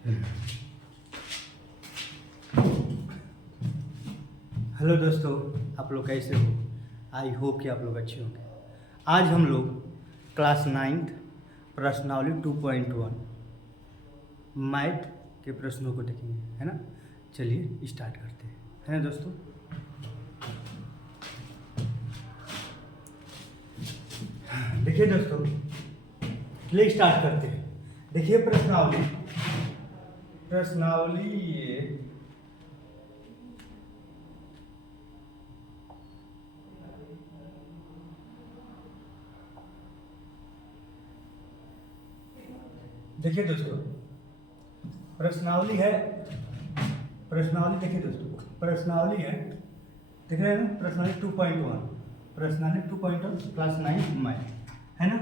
Hello दोस्तों, आप लोग कैसे हो? आई होप कि आप लोग अच्छे होंगे। आज हम लोग क्लास 9th प्रश्नावली 2.1 मैथ के प्रश्नों को देखेंगे, है ना। चलिए स्टार्ट करते हैं, है ना दोस्तों। देखिए दोस्तों, चलिए स्टार्ट करते हैं। देखिए प्रश्नावली ये देखिए दोस्तों, प्रश्नावली है। देखिए दोस्तों, प्रश्नावली है, देख रहे हैं ना। प्रश्नावली 2.1 क्लास 9 मैथ, है ना।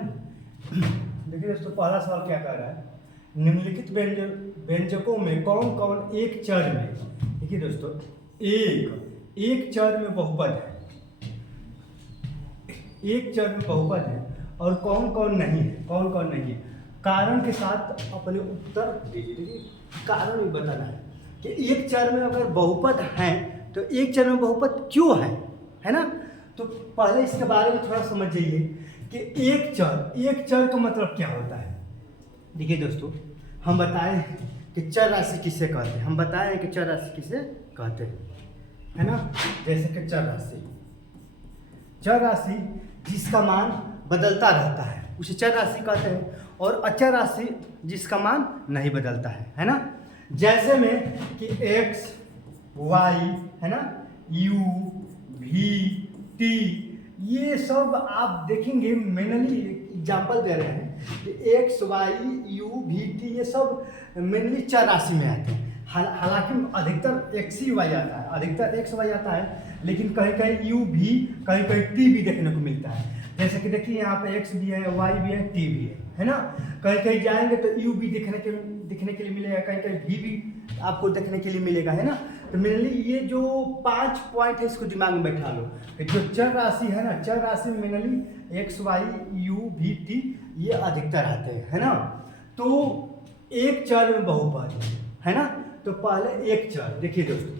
देखिए दोस्तों, पहला सवाल क्या कह रहा है, निम्नलिखित व्यंजकों में कौन कौन एक चर में, देखिए दोस्तों, एक चर में बहुपद है, एक चर में बहुपद है और कौन कौन नहीं है, कारण के साथ अपने उत्तर दीजिए। कारण भी बताना है कि एक चर में अगर बहुपद है तो एक चर में बहुपद क्यों है ना। तो पहले इसके बारे में थोड़ा समझ जाइए कि एक चर का मतलब क्या होता है। देखिए दोस्तों, हम बताएं कि चर राशि किसे कहते हैं, है ना। जैसे कि चर राशि जिसका मान बदलता रहता है उसे चर राशि कहते हैं, और अचर राशि जिसका मान नहीं बदलता है ना। जैसे में कि x, y, है ना, u, v, t, ये सब आप देखेंगे। मेनली एग्जाम्पल दे रहे हैं कि x, y, u, v, t ये सब मेनली चर राशि में आते हैं। हालांकि अधिकतर x y आता है, लेकिन कहीं कहीं u भी, कहीं कहीं t भी देखने को मिलता है। जैसे कि देखिए यहाँ पे x भी है, y भी है, t भी है ना। कहीं कहीं जाएंगे तो u भी दिखने के लिए मिलेगा, कहीं कहीं v भी आपको देखने के लिए मिलेगा, है ना। तो मेनली ये जो 5 पॉइंट है इसको दिमाग में बैठा लो कि जो चर राशि है ना, चर राशि में mainly x, y, u, v, t ये अधिकतर आते हैं, है ना। तो एक चर में बहुपद है ना। तो पहले एक चर देखिए दोस्तों,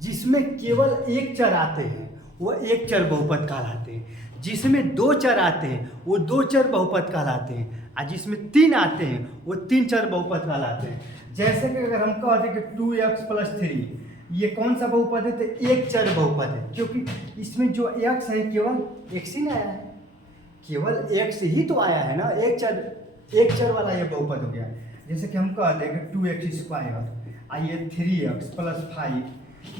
जिसमें केवल एक चर आते हैं वो एक चर बहुपद कहलाते हैं। जिसमें दो चर आते हैं वो दो चर बहुपद कहलाते हैं, और जिसमें 3 आते हैं वो 3 चर बहुपद कहलाते हैं। जैसे कि अगर हम कहते हैं कि 2x + 3 ये कौन सा बहुपद है, तो एक चर बहुपद है, क्योंकि इसमें जो x है केवल x ही ना आया है, केवल x ही तो आया है ना। एक चर वाला ये बहुपद हो गया। जैसे कि हम कहते हैं कि 2x² आइए 3x + 5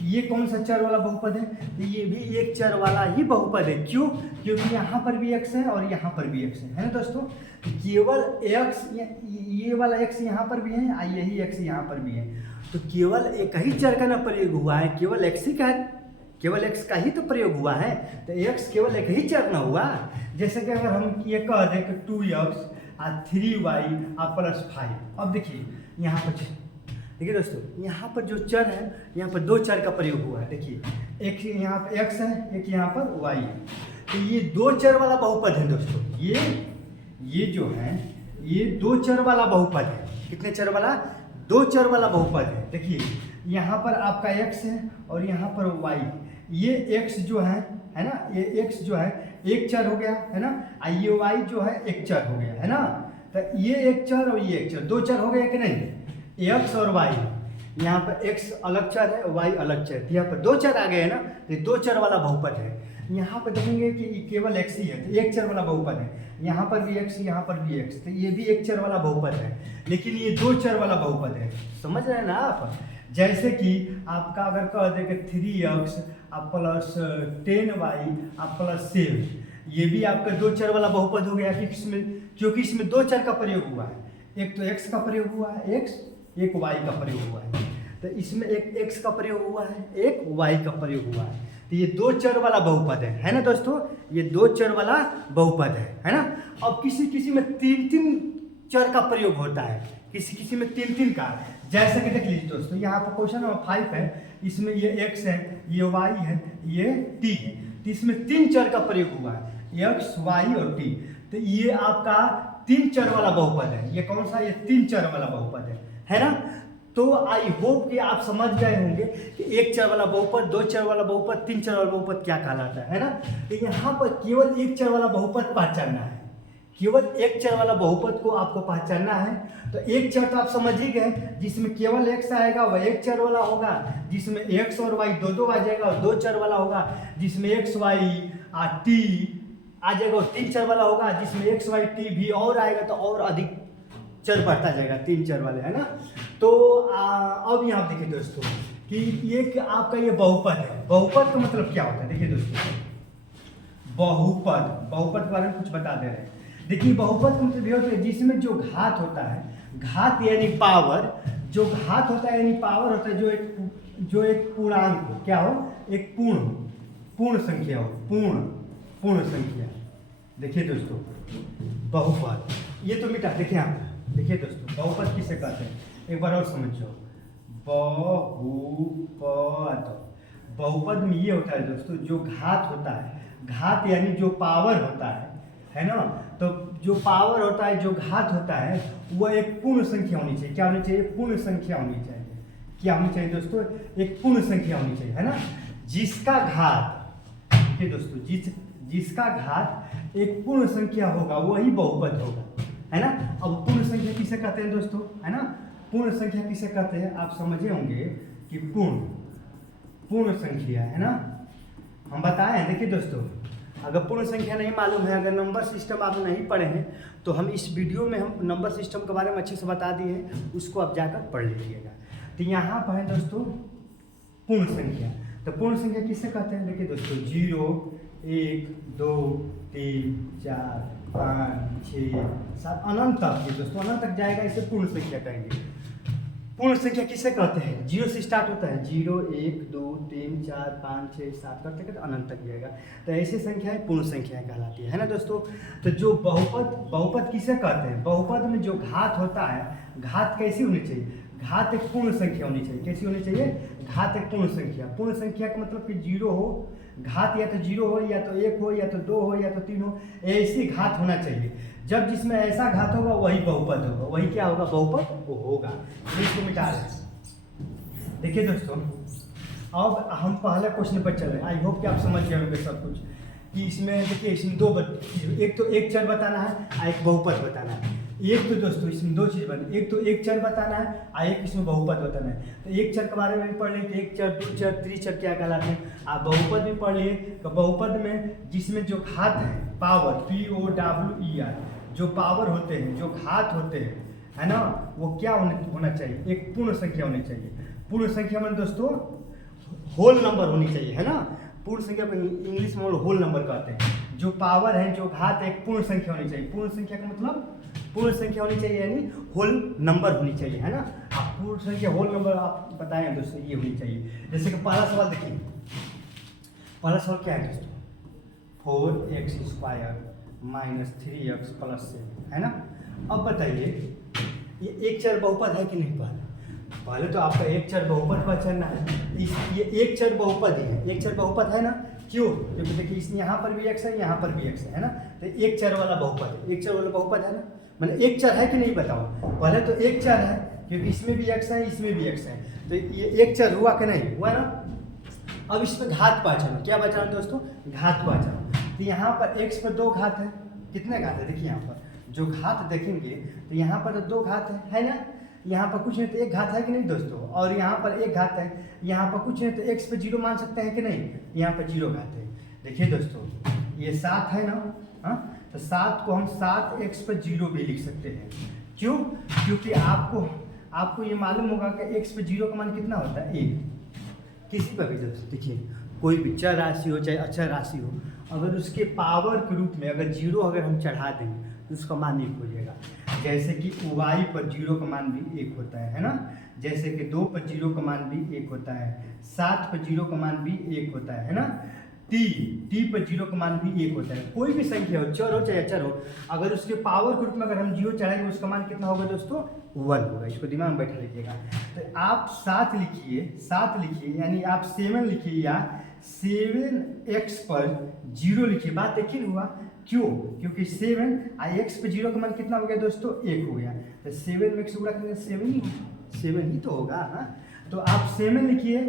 ये कौन सा चर वाला बहुपद है, तो ये भी एक चर वाला ही बहुपद है। क्यों? क्योंकि यहाँ पर भी x है और यहाँ पर भी x है ना दोस्तों। केवल x, ये वाला x यहाँ पर भी है और यही x यहाँ पर भी है, तो केवल एक ही चर का ना प्रयोग हुआ है, केवल x का ही तो प्रयोग हुआ है, तो x केवल एक ही चर ना हुआ। जैसे कि अगर हम ये कह दें कि 2x और 3y + 5, अब देखिए यहाँ पर, देखिए दोस्तों, यहाँ पर जो चर है, यहाँ पर दो चर का प्रयोग हुआ है। देखिए एक यहाँ पर x है, एक यहाँ पर y है, तो ये दो चर वाला बहुपद है दोस्तों। ये जो है ये दो चर वाला बहुपद है। कितने चर वाला? दो चर वाला बहुपद है। देखिए यहाँ पर आपका x है और यहाँ पर y है। ये x जो है ना, ये x जो है एक चर हो गया, है ना, और ये y जो है एक चर हो गया, है ना। तो ये एक चर और ये एक चर, दो चर हो गया कि नहीं, x और y। यहाँ पर x अलग चर है, y अलग चर, यहाँ पर दो चर आ गए हैं ना, ये दो चर वाला बहुपद है। यहाँ पर देखेंगे कि केवल x ही है, तो एक चर वाला बहुपद है। यहाँ पर भी x, यहाँ पर भी x, तो ये भी एक चर वाला बहुपद है, लेकिन ये दो चर वाला बहुपद है। समझ रहे हैं ना आप? जैसे कि आपका अगर कह दें कि 3x + 10y + 7, ये भी आपका दो चर वाला बहुपद हो गया, क्योंकि इसमें दो चर का प्रयोग हुआ है। एक तो x का प्रयोग हुआ है, एक y का प्रयोग हुआ है, तो इसमें एक x का प्रयोग हुआ है, एक y का प्रयोग हुआ है, तो ये दो चर वाला बहुपद है ना दोस्तों। ये दो चर वाला बहुपद है ना। अब किसी में 3 चर का प्रयोग होता है, किसी में 3 का। जैसे कि देख लीजिए दोस्तों, यहाँ पर क्वेश्चन नंबर 5 है, इसमें ये x है, ये y है, ये t है, तो इसमें 3 चर का प्रयोग हुआ है, x, y और t। तो ये आपका 3 चर वाला बहुपद है। ये कौन सा? ये 3 चर वाला बहुपद है ना। तो आई होप कि आप समझ गए होंगे कि 1 चर वाला बहुपद, 2 चर वाला बहुपद, 3 चर वाला बहुपद क्या कहलाता है ना। तो यहाँ पर केवल 1 चर वाला बहुपद पहचानना है, केवल 1 चर वाला बहुपद को आपको पहचानना है। तो 1 चर तो आप समझ ही गए, जिसमें केवल x आएगा वह 1 चर वाला होगा, जिसमें x और y दो आ जाएगा और 2 चर वाला होगा, जिसमें x y t आ जाएगा और 3 चर वाला होगा, जिसमें x y t भी और आएगा तो और अधिक चर बढ़ता जाएगा, 3 चर वाले, है ना। तो अब यहाँ देखिए दोस्तों कि ये आपका ये बहुपद है। बहुपद का मतलब क्या होता है? देखिए दोस्तों, बहुपद के बारे में कुछ बता दे रहे हैं। देखिए बहुपद का मतलब ये होता है जिसमें जो घात होता है, घात यानी पावर, जो घात होता है यानी पावर होता है, जो एक पूर्णांक हो, क्या हो? एक पूर्ण संख्या हो, पूर्ण संख्या। देखिए दोस्तों बहुपद, ये तो मिटा। देखिए आप देखिए दोस्तों बहुपद किसे कहते हैं एक बार और समझो। बहुपद में ये होता है दोस्तों, जो घात होता है, घात यानी जो पावर होता है ना। तो जो पावर होता है, जो घात होता है, वह एक पूर्ण संख्या होनी चाहिए। क्या होनी चाहिए? पूर्ण संख्या होनी चाहिए। क्या होनी चाहिए दोस्तों? एक पूर्ण संख्या होनी चाहिए, है ना। जिसका घात, देखिए दोस्तों, जिसका घात एक पूर्ण संख्या होगा वही बहुपद होगा, है ना। अब पूर्ण संख्या किसे कहते हैं दोस्तों, है ना। पूर्ण संख्या किसे कहते हैं आप समझे होंगे कि पूर्ण संख्या, है ना। हम बताए हैं। देखिए दोस्तों, अगर पूर्ण संख्या नहीं मालूम है, अगर नंबर सिस्टम आप नहीं पढ़े हैं, तो हम इस वीडियो में हम नंबर सिस्टम के बारे में अच्छे से बता दिए हैं, उसको आप जाकर पढ़ लीजिएगा। तो यहाँ पर है दोस्तों पूर्ण संख्या। तो पूर्ण संख्या किसे कहते हैं? देखिए दोस्तों 0 1 2 3 4 5 6 7 अनंत तक, ये दोस्तों अनंत तक जाएगा, इसे पूर्ण संख्या कहेंगे। पूर्ण संख्या किसे कहते हैं? 0 से स्टार्ट होता है, 0 1 2 3 4 5 6 7 करते करते अनंत तक जाएगा। तो ऐसी संख्याएं पूर्ण संख्याएं कहलाती है ना दोस्तों। तो जो बहुपद किसे कहते हैं? बहुपद में जो घात होता है, घात कैसी होनी चाहिए? घात एक पूर्ण संख्या होनी चाहिए। कैसी होनी चाहिए? घात एक पूर्ण संख्या। पूर्ण संख्या का मतलब कि 0 हो, घात या तो 0 हो, या तो 1 हो, या तो 2 हो, या तो 3 हो, ऐसी घात होना चाहिए। जब जिसमें ऐसा घात होगा वही बहुपद होगा। वही क्या होगा? बहुपद वो होगा। इसको मिटा रहे। देखिए दोस्तों, अब हम पहले क्वेश्चन पर चल रहे हैं। आई होप कि आप समझ गए होंगे सब कुछ कि इसमें देखिए, इसमें एक तो एक चर बताना है और एक बहुपद बताना है। एक तो दोस्तों इसमें 2 चीज़ बतानी, एक तो एक चर बताना है और एक इसमें बहुपद बताना है। तो एक चर के बारे में भी पढ़ लिए कि एक चर, 2 चर, त्रिचर क्या कहलाते हैं। आप बहुपद भी पढ़ लिए। तो बहुपद में जिसमें जो घात है, पावर, POWER, जो पावर होते हैं, जो घात होते हैं, है ना, वो क्या होना चाहिए? एक पूर्ण संख्या होनी चाहिए। पूर्ण संख्या में दोस्तों होल नंबर होनी चाहिए, है ना। पूर्ण संख्या को इंग्लिश में होल नंबर कहते हैं। जो पावर है, जो घात है, एक पूर्ण संख्या होनी चाहिए। पूर्ण संख्या का मतलब पूर्ण संख्या होनी चाहिए यानी होल नंबर होनी चाहिए, है ना। आप पूर्ण संख्या होल नंबर आप बताएं दोस्तों, ये होनी चाहिए। जैसे कि पहला सवाल देखिए, पहला सवाल क्या है दोस्तों? 4x² - 3x + 7, है ना। अब बताइए ये एक चर बहुपद है कि नहीं? पहले तो आपका एक चर बहुपद पहचानना है। ये एक चर बहुपद ही है, एक चर बहुपद है ना। क्यों? क्योंकि देखिए इस यहाँ पर भी x है, यहाँ पर भी x है ना। तो एक चर वाला बहुपद है, एक चर वाला बहुपद है ना। मैंने एक चर है कि नहीं बताओ। पहले तो एक चर है क्योंकि इसमें भी x है, इसमें भी x है, तो ये एक चर हुआ कि नहीं हुआ ना। अब इसमें घात पहचानो। क्या पहचानो दोस्तों? घात पहचानो। तो यहाँ पर x पर 2 घात है। कितने घात है? देखिए यहाँ पर जो घात देखेंगे तो यहाँ पर तो 2 घात है ना। यहाँ पर कुछ नहीं तो 1 घात है कि नहीं दोस्तों, और यहाँ पर 1 घात है। यहाँ पर कुछ नहीं तो x पे 0 मान सकते हैं कि नहीं? यहाँ पर 0 घात है। देखिए दोस्तों ये 7 है ना, हाँ, तो 7 को हम 7x पर 0 भी लिख सकते हैं। क्यों? क्योंकि आपको ये मालूम होगा कि x पे 0 का मान कितना होता है? 1। किसी पर भी दोस्तों देखिए, कोई भी चर राशि हो चाहे अचर राशि हो, अगर उसके पावर के रूप में अगर 0 अगर हम चढ़ा देंगे तो उसका मान 1 हो जाएगा। जैसे कि y पर 0 का मान भी 1 होता है ना। जैसे कि 2 पर 0 का मान भी 1 होता है, 7 पर 0 का मान भी 1 होता है ना। t पर 0 का मान भी 1 होता है। कोई भी संख्या हो, चर हो चाहे अचर हो, अगर उसके पावर के रूप में अगर हम 0 चढ़ाएंगे उसका मान कितना होगा दोस्तों? 1 होगा। इसको दिमाग में बैठा लीजिएगा। तो आप 7 लिखिए, यानी आप 7 लिखिए या 7x पर 0 लिखिए। बात देखिए हुआ। क्यों? क्योंकि 7 x पे 0 का मान कितना हो गया दोस्तों? 1 हो गया। तो 7 में 1 से गुणा करेंगे 7 ही तो होगा। हाँ, तो आप 7 लिखिए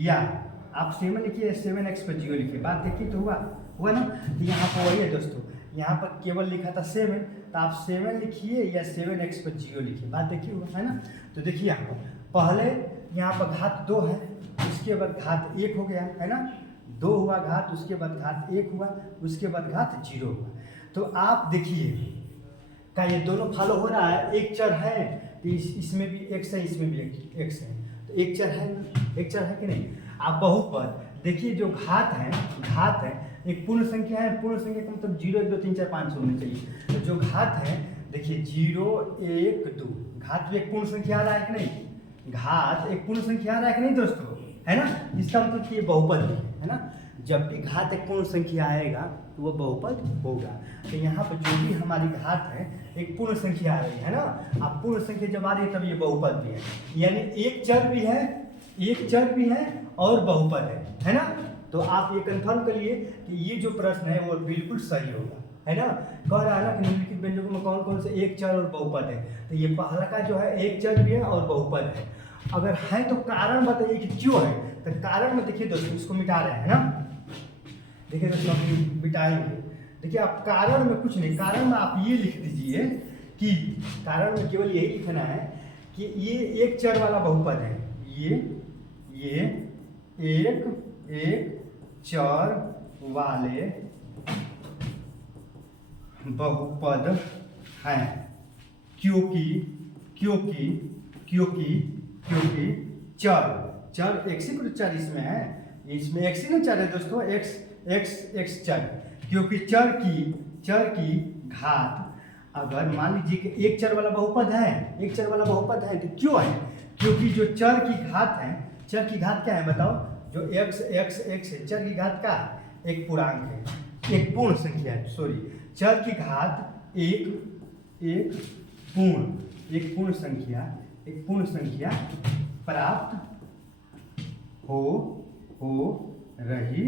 या आप 7 लिखिए, 7x पे 0 लिखिए। बात देखिए तो हुआ ना। तो यहाँ पर वही है दोस्तों, यहाँ पर केवल लिखा था 7, तो आप 7 लिखिए या 7x पे 0 लिखिए। बात देखिए हुआ है ना। तो देखिए यहाँ पर पहले यहाँ पर घात 2 है, उसके बाद घात 1 हो गया है ना। 2 हुआ घात, उसके बाद घात 1 हुआ, उसके बाद घात 0 हुआ। तो आप देखिए क्या ये दोनों फॉलो हो रहा है? एक चर है तो इसमें भी x है, इसमें भी x है, तो एक चर है कि नहीं? आप बहुपद देखिए, जो घात है एक पूर्ण संख्या है। पूर्ण संख्या का मतलब 0 1 2 3 4 5 होने चाहिए। तो जो घात है देखिए 0 1 2, घात भी एक पूर्ण संख्या आ रहा है कि नहीं? घात एक पूर्ण संख्या आ रहा है कि नहीं दोस्तों? है ना। इसका मतलब कि ये बहुपद है ना। जब भी घात एक पूर्ण संख्या आएगा तो वो बहुपद होगा। तो यहाँ पर जो भी हमारी घात है एक पूर्ण संख्या आ रही है ना। अब पूर्ण संख्या जब आ रही है तब ये बहुपद भी है, यानी एक चर भी है और बहुपद है ना। तो आप ये कंफर्म करिए कि ये जो प्रश्न है वो बिल्कुल सही होगा, है ना। कह रहा है ना कि निम्नलिखित व्यंजकों में कौन कौन से एक चर और बहुपद है। तो ये पहला का जो है एक चर भी है और बहुपद है। अगर है तो कारण बताइए कि क्यों है। तो कारण में देखिए दोस्तों, इसको मिटा रहे हैं ना। देखिए दोस्तों हम मिटाएंगे। देखिए आप कारण में कुछ नहीं, कारण में आप ये लिख दीजिए कि कारण में केवल यही लिखना है कि ये एक चर वाला बहुपद है। ये एक चर वाले बहुपद हैं क्योंकि चर x ही तो चर इसमें है, इसमें x ही ना चर है दोस्तों, x चर। क्योंकि चर की घात, अगर मान लीजिए कि एक चर वाला बहुपद है तो क्यों है? क्योंकि जो चर की घात है, चर की घात क्या है बताओ? जो x है, चर की घात क्या है? एक पूर्णांक है, एक पूर्ण संख्या है, सॉरी। चर की घात एक पूर्ण संख्या प्राप्त हो रही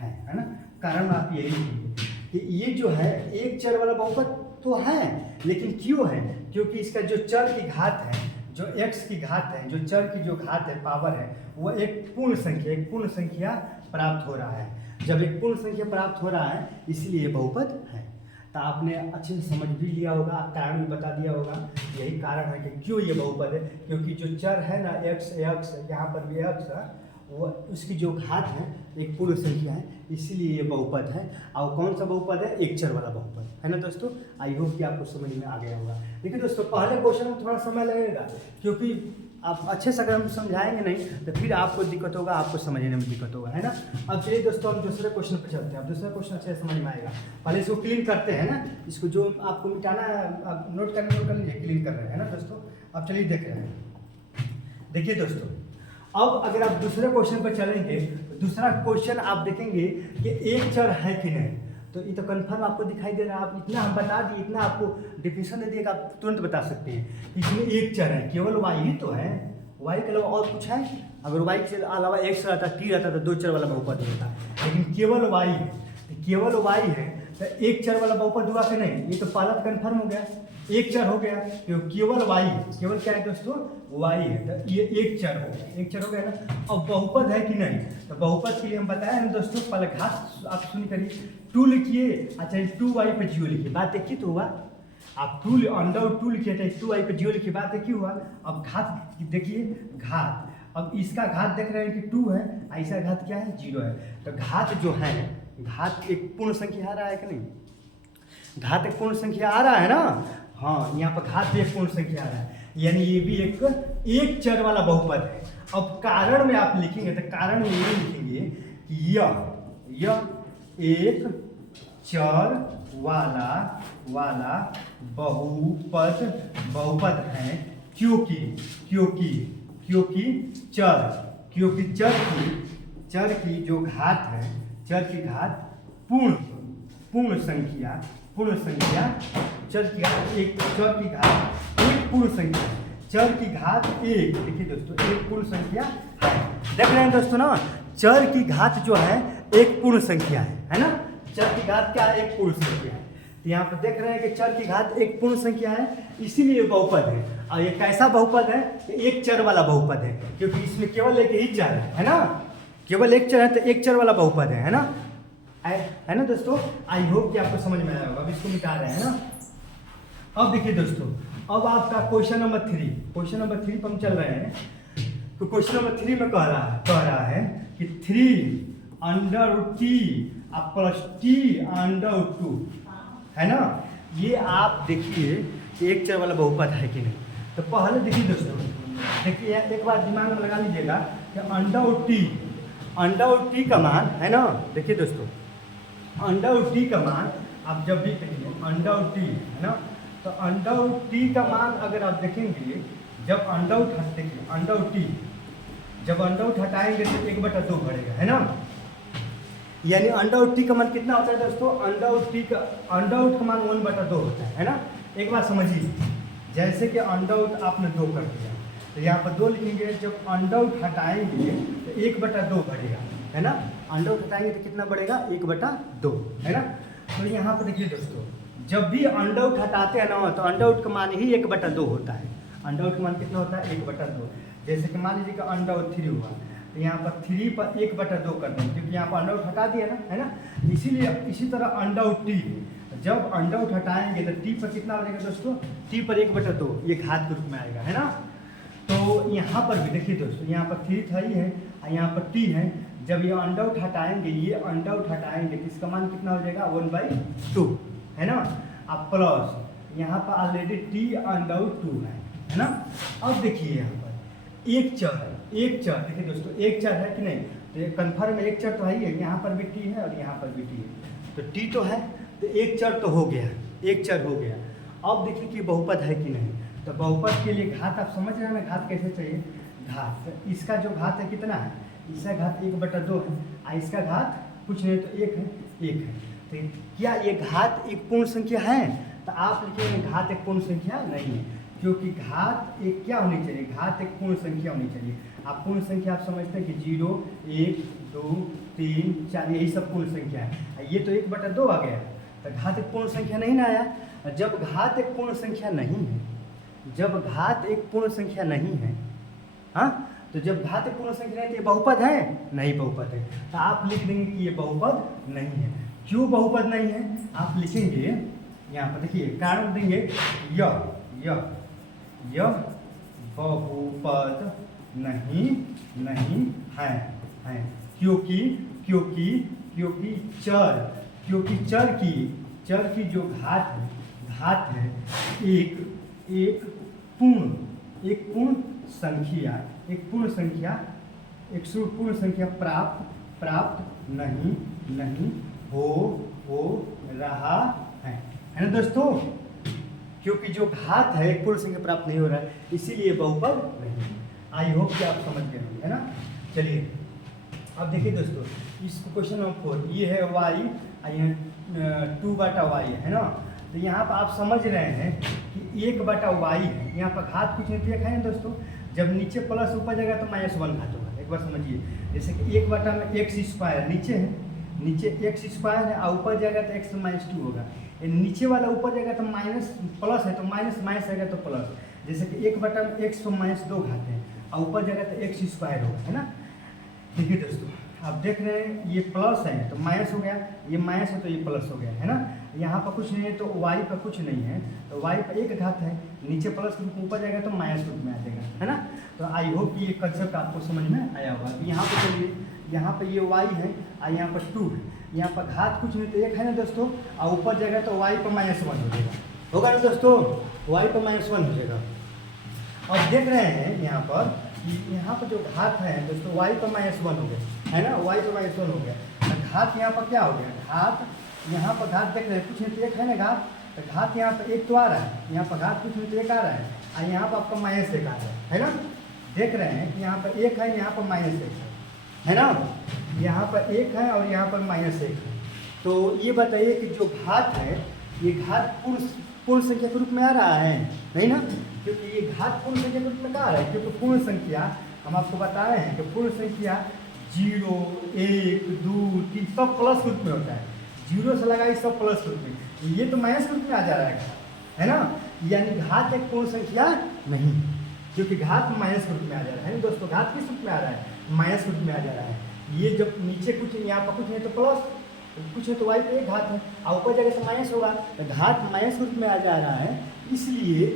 है ना। कारण आप यही लिखिए कि ये जो है एक चर वाला बहुपद तो है, लेकिन क्यों है? क्योंकि इसका जो चर की घात है, जो x की घात है, जो चर की जो घात है, पावर है, वो एक पूर्ण संख्या प्राप्त हो रहा है। जब एक पूर्ण संख्या प्राप्त हो रहा है इसलिए बहुपद है। तो आपने अच्छे से समझ भी लिया होगा, कारण भी बता दिया होगा। यही कारण है कि क्यों ये बहुपद है। क्योंकि जो चर है ना x, यहाँ पर भी x है, वो उसकी जो घात है एक पूर्ण संख्या है, इसीलिए ये बहुपद है। और कौन सा बहुपद है? एक चर वाला बहुपद है ना दोस्तों। आई होप कि आपको समझ में आ गया होगा। देखिए दोस्तों पहले क्वेश्चन में थोड़ा समय लगेगा, क्योंकि आप अच्छे से अगर हम समझाएंगे नहीं तो फिर आपको दिक्कत होगा, आपको समझने में दिक्कत होगा, है ना। अब चलिए दोस्तों हम दूसरे क्वेश्चन पर चलते हैं। अब दूसरा क्वेश्चन अच्छे से समझ में आएगा। पहले इसको क्लीन करते हैं ना, इसको जो आपको मिटाना है आप नोट कर लीजिए, क्लीन कर रहे हैं ना दोस्तों। अब चलिए देख रहे हैं। देखिए दोस्तों अब अगर आप दूसरे क्वेश्चन पर चलेंगे तो दूसरा क्वेश्चन आप देखेंगे कि एक चर है कि नहीं। तो ये तो कंफर्म आपको दिखाई दे रहा है। आप इतना हम बता दिए, इतना आपको डिफिनेशन दे दिए कि आप तुरंत बता सकते हैं इसमें एक चर है, केवल y ही तो है। y के अलावा और कुछ है? अगर y के अलावा x रहता, t रहता तो दो चर वाला बहुपद होता, लेकिन केवल y है। केवल y है तो एक चर वाला बहुपद हुआ कि नहीं? ये तो पहला कंफर्म हो गया, एक चर हो गया। तो केवल y, केवल क्या है दोस्तों? y है। तो ये एक चर हो गया ना। अब बहुपद है कि नहीं? तो बहुपद के लिए हम बताया ना दोस्तों, पहले घात आप सुन करिए, 2 लिखिए, अच्छा 2y पे 0 लिखिए। बात देखिए तो हुआ, आप 2 लिखिए, 2y पे 0 लिखिए। बात देखिए हुआ। अब घात देखिए, घात, अब इसका घात देख रहे हैं कि 2 है, ऐसा घात क्या है? 0 है। तो घात जो है, घात एक पूर्ण संख्या आ रहा है कि नहीं? घात एक पूर्ण संख्या आ रहा है ना। हाँ, यहाँ पर घात भी एक पूर्ण संख्या आ रहा है, यानी ये भी एक चर वाला बहुपद है। अब कारण में आप लिखेंगे तो कारण में ये लिखेंगे कि यह एक चर वाला बहुपद है क्योंकि चर की जो घात है, चर की घात पूर्ण संख्या, चर की घात एक पूर्ण संख्या, चर की घात एक। देखिए दोस्तों एक पूर्ण संख्या है, देख रहे हैं दोस्तों ना। चर की घात जो है एक पूर्ण संख्या है ना। चर की घात क्या है? एक पूर्ण संख्या है। तो यहाँ पर देख रहे हैं कि चर की घात एक पूर्ण संख्या है, इसीलिए बहुपद है। और ये कैसा बहुपद है? एक चर वाला बहुपद है, क्योंकि इसमें केवल एक ही चर है ना, केवल एक चर है, तो एक चर वाला बहुपद है ना, है ना दोस्तों। आई होप कि आपको समझ में आया होगा। अब इसको मिटा रहे हैं ना। अब देखिए दोस्तों, अब आपका क्वेश्चन नंबर 3, क्वेश्चन नंबर 3 पर हम चल रहे हैं। तो क्वेश्चन नंबर 3 में कह रहा है कि 3√t प्लस t√2 है ना। ये आप देखिए कि एक चर वाला बहुपद है कि नहीं। तो पहले देखिए दोस्तों, देखिए एक बार दिमाग में लगा लीजिएगा कि अंडा का मान है ना। देखिए दोस्तों, अंडा का मान आप जब भी कहेंगे अंडा है ना, तो अंडा का मान अगर आप देखेंगे, जब जब अंडा हटाएंगे तो 1/2 बढ़ेगा है ना। यानी अंडा का मान कितना होता है दोस्तों? अंडा का मान 1/2 होता है ना। एक बात समझिए, जैसे कि अंडा आपने 2 कर दिया, तो यहाँ पर 2 लिखेंगे। जब अंडा हटाएंगे तो 1/2 बढ़ेगा है ना। अंडा हटाएंगे तो कितना बढ़ेगा? 1/2 है ना। तो यहाँ पर देखिए दोस्तों, जब भी अंडा हटाते हैं ना, तो अंडा का मान ही 1/2 होता है। अंडा का मान कितना होता है? 1/2। जैसे कि मान लीजिए कि अंडा 3 हुआ, तो यहाँ पर 3 पर 1/2 कर देंगे, क्योंकि यहाँ पर अंडा हटा दिया ना, है ना। इसीलिए इसी तरह अंडा जब अंडा हटाएंगे तो टी पर कितना बनेगा दोस्तों? टी पर 1/2, ये घात के रूप में आएगा है ना। तो यहाँ पर भी देखिए दोस्तों, यहाँ पर 3 था ही है और यहाँ पर टी है। जब ये अंडा हटाएंगे, तो इसका मान कितना हो जाएगा? 1/2 है ना। अब प्लस यहाँ पर ऑलरेडी t√2 है ना। अब देखिए यहाँ पर एक चर देखिए दोस्तों, एक चर है कि नहीं? तो ये कन्फर्म एक चर तो है ही है। यहाँ पर भी टी है और यहाँ पर भी टी है, तो टी तो है, तो एक चर तो हो गया, एक चर हो गया। अब देखिए कि बहुपद है कि नहीं। तो बहुपद के लिए घात आप समझ रहे हैं ना, घात कैसे चाहिए? घात, तो इसका जो घात है कितना है? इसका घात 1/2 है और इसका घात कुछ नहीं तो 1 है। तो क्या ये घात एक पूर्ण संख्या है? तो आप लिखेंगे घात एक पूर्ण संख्या नहीं है, क्योंकि घात एक क्या होनी चाहिए? घात एक पूर्ण संख्या होनी चाहिए। आप पूर्ण संख्या आप समझते हैं कि 0, 1, 2, 3, 4 यही सब पूर्ण संख्या है। ये तो 1/2 आ गया, तो घात एक पूर्ण संख्या नहीं ना आया। जब घात एक पूर्ण संख्या नहीं है, हाँ, तो जब घात एक पूर्ण संख्या नहीं, तो ये बहुपद है? नहीं बहुपद है। तो आप लिख देंगे कि ये बहुपद नहीं है। क्यों बहुपद नहीं है? आप लिखेंगे यहाँ पर, देखिए कारण देंगे, यह बहुपद नहीं है, क्योंकि चर की जो घात है एक पूर्ण संख्या प्राप्त नहीं हो रहा है ना दोस्तों। क्योंकि जो घात है एक पूर्ण संख्या प्राप्त नहीं हो रहा है, इसीलिए बहुपद नहीं है। आई होप कि आप समझ गए होंगे है ना। चलिए अब देखिए दोस्तों, इस क्वेश्चन नंबर 4 ये है y और ये 2/y है ना। तो यहाँ पर आप समझ रहे हैं कि 1/y है। यहाँ पर घात कुछ नहीं तो 1 है ना दोस्तों। जब नीचे प्लस ऊपर जाएगा तो -1 घात होगा। एक बार समझिए, जैसे कि 1/x², नीचे x² है और ऊपर जाएगा तो x - 2 होगा। नीचे वाला ऊपर जाएगा तो माइनस, प्लस है तो माइनस आएगा तो प्लस। जैसे कि 1/x को -2 घात है और ऊपर जाएगा तो x² होगा है ना। देखिए दोस्तों, आप देख रहे हैं ये प्लस है तो माइनस हो गया, ये माइनस है तो ये प्लस हो गया है ना। यहाँ पर कुछ नहीं है तो y पर कुछ नहीं है, तो y पर 1 घात है, नीचे प्लस के रूप में ऊपर जाएगा तो माइनस रूप में आ जाएगा है ना। तो आई होप कि ये कंसेप्ट आपको समझ में आया होगा। तो यहाँ पर चलिए, यहाँ पर ये y है और यहाँ पर 2 है। यहाँ पर घात कुछ नहीं तो 1 है ना दोस्तों, और ऊपर जाएगा तो y पर -1 हो जाएगा, होगा ना दोस्तों, y पर -1 हो जाएगा। अब देख रहे हैं यहाँ पर जो घात है दोस्तों y पर -1 हो गया है ना, y पर -1 हो गया। तो घात यहाँ पर क्या हो गया? घात यहाँ पर घात देख रहे हैं कुछ नहीं तो 1 है ना घात, तो घात यहाँ पर 1 तो आ रहा है, यहाँ पर घात कुछ नहीं तो 1 आ रहा है और यहाँ पर आपका -1 आ रहा है ना। देख रहे हैं कि यहाँ पर 1 है, यहाँ पर -1 है ना। यहाँ पर 1 है और यहाँ पर -1 है। तो ये बताइए कि जो घात है ये घात पूर्ण संख्या के रूप में आ रहा है? नहीं ना, क्योंकि ये घात पूर्ण संख्या के रूप में कहाँ आ रहा है? क्योंकि पूर्ण संख्या हम आपको बता रहे हैं कि पूर्ण संख्या 0, 1, 2, 3 सब प्लस के रूप में होता है। जीरो से लगाई सब प्लस रूप में, ये तो माइनस रूप में आ जा रहा है ना, यानी घात एक पूर्ण संख्या नहीं, क्योंकि घात माइनस रूप में आ जा रहा है दोस्तों। घात किस रूप में आ रहा है? माइनस रूप में आ जा रहा है। ये जब नीचे कुछ यहाँ पर कुछ है तो प्लस, कुछ है तो वाई पे एक घात है, और ऊपर जगह से माइनस होगा, तो घात माइनस रूप में आ जा रहा है, इसलिए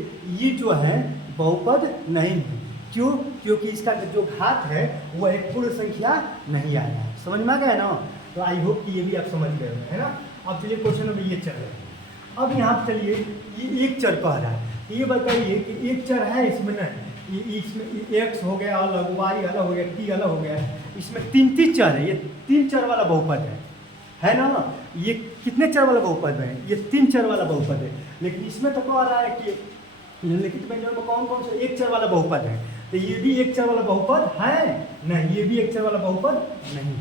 ये जो है बहुपद नहीं है। क्यों? क्योंकि इसका जो घात है वो एक पूर्ण संख्या नहीं आ रहा है। समझ में आ गया ना? तो आई होप कि ये भी आप समझ गए होंगे, है ना। अब चलिए क्वेश्चन नंबर ये चल रहा है। अब यहाँ पर चलिए ये एक चर कह रहा है, ये बताइए कि एक चर है इसमें ना, इसमें एक्स हो गया अलग, वाई अलग हो गया, टी अलग हो गया, इसमें तीन चर है, ये 3 चर वाला बहुपद है ना। ये कितने चर वाला बहुपद है? ये 3 चर वाला बहुपद है। लेकिन इसमें तो कह रहा है कि निम्नलिखित व्यंजनों में कौन कौन सा एक चर वाला बहुपद है, तो ये भी एक चर वाला बहुपद है? नहीं, ये भी एक चर वाला बहुपद नहीं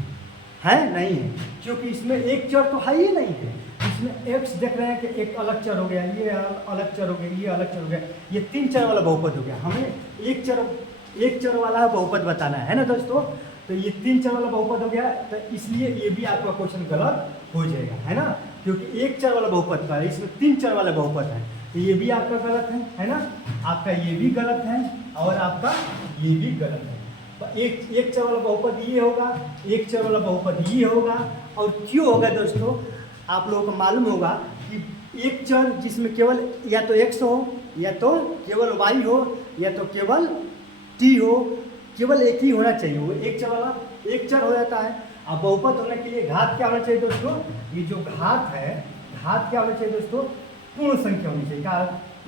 है, नहीं है, क्योंकि इसमें एक चर तो है ही नहीं है। इसमें एक्स देख रहे हैं कि एक अलग चर हो गया, ये अलग चर हो गया, ये अलग चर हो गया, ये 3 चर वाला बहुपद हो गया। हमें एक चर वाला बहुपद बताना है ना दोस्तों। तो ये 3 चर वाला बहुपद हो गया, तो इसलिए ये भी आपका क्वेश्चन गलत हो जाएगा, है ना, क्योंकि एक चर वाला बहुपद का है, इसमें 3 चर वाला बहुपद है, तो ये भी आपका गलत है ना। आपका ये भी गलत है और आपका ये भी गलत है। तो एक चर वाला बहुपद ये होगा, एक चर वाला बहुपद ये होगा, और क्यों होगा दोस्तों? आप लोगों को मालूम होगा कि एक चर जिसमें केवल या तो x हो, या तो केवल y हो, या तो केवल t हो, केवल एक ही होना चाहिए, वो एक चर वाला एक चर हो जाता है। अब बहुपद होने के लिए घात क्या होना चाहिए दोस्तों? ये जो घात है, घात क्या होना चाहिए दोस्तों? पूर्ण संख्या होनी चाहिए। क्या?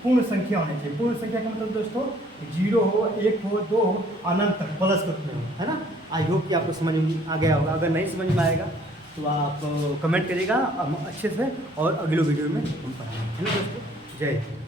पूर्ण संख्या होनी चाहिए। पूर्ण संख्या का मतलब दोस्तों 0 हो, 1 हो, 2 हो, अनंत तक प्लस रूप में हो, है ना। आई होप कि आपको समझ में आ गया होगा। अगर नहीं समझ में आएगा तो आप कमेंट करिएगा हम अच्छे से, और अगले वीडियो में हम पढ़ाएंगे, है ना दोस्तों। जय हिंद।